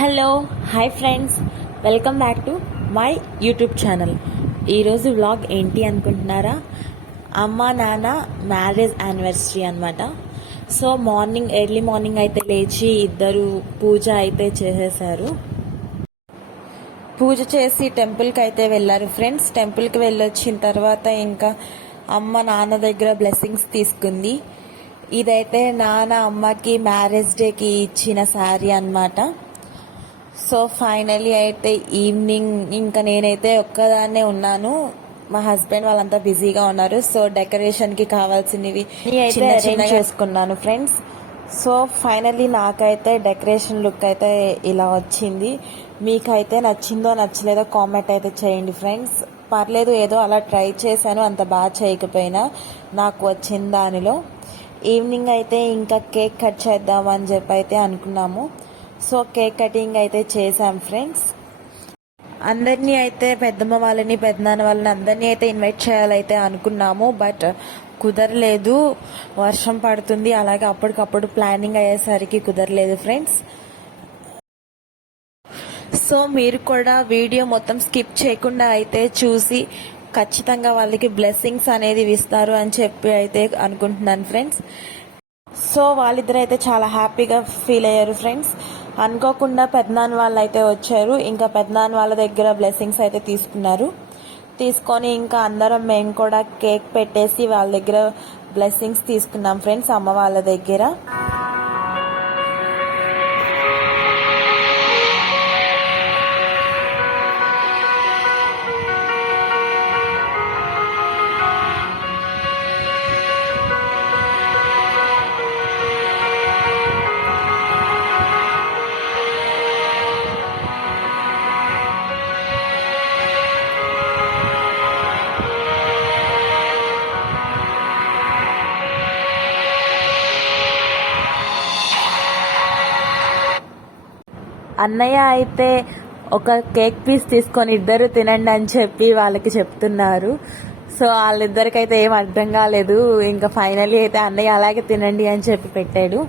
Hello hi friends, welcome back to my YouTube channel. ఈరోజు vlog ఏంటి అనుకుంటున్నారా? అమ్మ నాన్న మ్యారేజ్ యానివర్సరీ అనమాట. సో ఎర్లీ మార్నింగ్ అయితే లేచి ఇద్దరు పూజ అయితే చేసేసారు. పూజ చేసి టెంపుల్కి అయితే వెళ్ళారు ఫ్రెండ్స్. టెంపుల్కి వెళ్ళొచ్చిన తర్వాత ఇంకా అమ్మ నాన్న దగ్గర బ్లెస్సింగ్స్ తీసుకుంది. ఇదైతే నాన్న అమ్మకి మ్యారేజ్ డేకి ఇచ్చిన శారీ అనమాట. సో ఫైనలీ అయితే ఈవినింగ్ ఇంకా నేనైతే ఒక్కదాన్నే ఉన్నాను. మా హస్బెండ్ వాళ్ళంతా బిజీగా ఉన్నారు. సో డెకరేషన్కి కావాల్సినవి అయితే అరేంజ్ చేసుకున్నాను ఫ్రెండ్స్. సో ఫైనలీ నాకైతే డెకరేషన్ లుక్ అయితే ఇలా వచ్చింది. మీకైతే నచ్చిందో నచ్చలేదో కామెంట్ అయితే చేయండి ఫ్రెండ్స్. పర్లేదు, ఏదో అలా ట్రై చేశాను, అంత బాగా చేయకపోయినా నాకు వచ్చిన దానిలో. ఈవినింగ్ అయితే ఇంకా కేక్ కట్ చేద్దామని చెప్పి అయితే అనుకున్నాము. సో కేక్ కటింగ్ అయితే చేసాం ఫ్రెండ్స్. అందరినీ అయితే పెద్దమ్మ వాళ్ళని పెద్దనాన్న వాళ్ళని అందరినీ అయితే ఇన్వైట్ చేయాలైతే అనుకున్నాము. బట్ కుదరలేదు, వర్షం పడుతుంది. అలాగే అప్పటికప్పుడు ప్లానింగ్ అయ్యేసరికి కుదరలేదు ఫ్రెండ్స్. సో మీరు కూడా వీడియో మొత్తం స్కిప్ చేయకుండా అయితే చూసి ఖచ్చితంగా వాళ్ళకి బ్లెస్సింగ్స్ అనేది ఇస్తారు అని చెప్పి అయితే అనుకుంటున్నాను ఫ్రెండ్స్. సో వాళ్ళిద్దరు అయితే చాలా హ్యాపీగా ఫీల్ అయ్యారు ఫ్రెండ్స్. అనుకోకుండా పెద్దనాన్న వాళ్ళు అయితే వచ్చారు. ఇంకా పెద్దనాన్న వాళ్ళ దగ్గర బ్లెస్సింగ్స్ అయితే తీసుకొని ఇంకా అందరం మేము కూడా కేక్ పెట్టేసి వాళ్ళ దగ్గర బ్లెస్సింగ్స్ తీసుకున్నాం ఫ్రెండ్స్, అమ్మ వాళ్ళ దగ్గర. అన్నయ్య అయితే ఒక కేక్ పీస్ తీసుకొని ఇద్దరు తినండి అని చెప్పి వాళ్ళకి చెప్తున్నారు. సో వాళ్ళిద్దరికైతే ఏం అర్థం కాలేదు. ఇంకా ఫైనలీ అయితే అన్నయ్య అలాగే తినండి అని చెప్పి పెట్టాడు.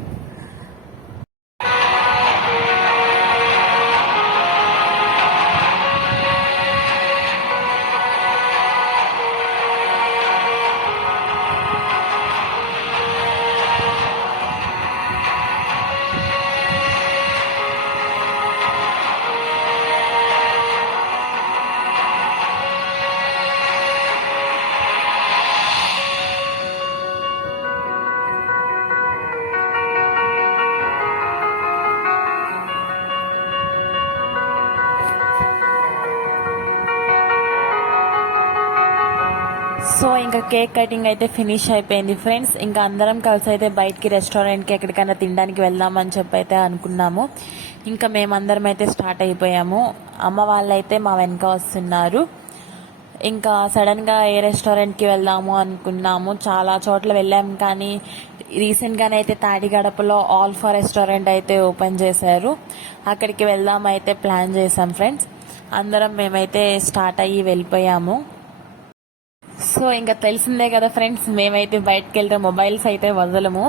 సో ఇంకా కేక్ కటింగ్ అయితే ఫినిష్ అయిపోయింది ఫ్రెండ్స్. ఇంకా అందరం కలిసి అయితే బయటికి రెస్టారెంట్కి ఎక్కడికైనా తినడానికి వెళ్దామని చెప్పి అయితే అనుకున్నాము. ఇంకా మేమందరం అయితే స్టార్ట్ అయిపోయాము. అమ్మ వాళ్ళైతే మా వెనక వస్తున్నారు. ఇంకా సడన్గా ఏ రెస్టారెంట్కి వెళ్దాము అనుకున్నాము. చాలా చోట్ల వెళ్ళాము, కానీ రీసెంట్గానే అయితే తాడిగడపలో ఆల్ఫా రెస్టారెంట్ అయితే ఓపెన్ చేశారు. అక్కడికి వెళ్దామైతే ప్లాన్ చేశాం ఫ్రెండ్స్. అందరం మేమైతే స్టార్ట్ అయ్యి వెళ్ళిపోయాము. సో ఇంకా తెలిసిందే కదా ఫ్రెండ్స్, మేమైతే బయటకు వెళ్తే మొబైల్స్ అయితే వదలము.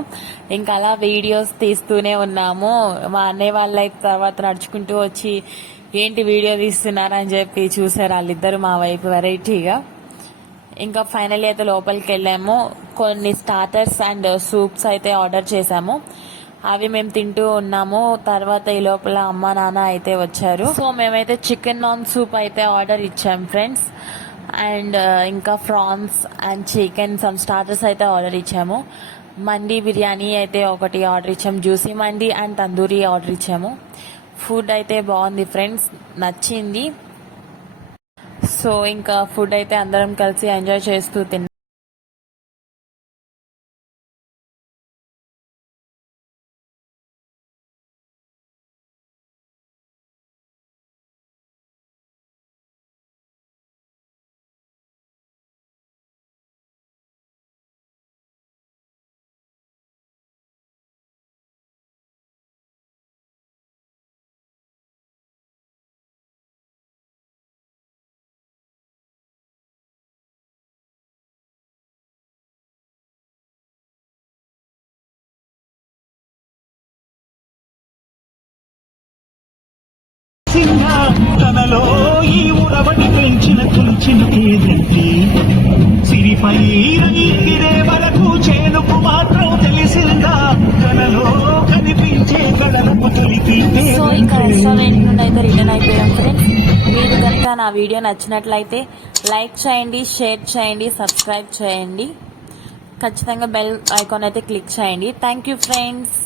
ఇంకా అలా వీడియోస్ తీస్తూనే ఉన్నాము. మా అన్నయ్య వాళ్ళు అయితే తర్వాత నడుచుకుంటూ వచ్చి ఏంటి వీడియో తీస్తున్నారని చెప్పి చూసారు వాళ్ళిద్దరు మా వైపు వెరైటీగా. ఇంకా ఫైనల్లీ అయితే లోపలికి వెళ్ళాము. కొన్ని స్టార్టర్స్ అండ్ సూప్స్ అయితే ఆర్డర్ చేశాము. అవి మేము తింటూ ఉన్నాము. తర్వాత ఈ లోపల అమ్మ నాన్న అయితే వచ్చారు. సో మేమైతే చికెన్ నాన్ సూప్ అయితే ఆర్డర్ ఇచ్చాం ఫ్రెండ్స్. అండ్ ఇంకా prawns and chicken some starters అయితే ఆర్డర్ ఇచ్చాము. మండి బిర్యానీ అయితే ఒకటి ఆర్డర్ ఇచ్చాము. జ్యూసీ మండి అండ్ తందూరి ఆర్డర్ ఇచ్చాము. ఫుడ్ అయితే బాగుంది ఫ్రెండ్స్, నచ్చింది. సో ఇంకా ఫుడ్ అయితే అందరం కలిసి ఎంజాయ్ చేస్తూ తిన్నాం. చినుకేదంటే సిరిపై రైకిరే వరకు చేనుకు మాత్రం తెలిసిందా కలలో కనిపించే కడలకు తొలిపి సో ఇంకా రెస్టారెంట్ నుండి అయితే రిటర్న్ అయిపోయాం ఫ్రెండ్స్. మీరు కనుక నా వీడియో నచ్చినట్లయితే లైక్ చేయండి, షేర్ చేయండి, సబ్స్క్రైబ్ చేయండి, ఖచ్చితంగా బెల్ ఐకాన్ అయితే క్లిక్ చేయండి. Thank you friends.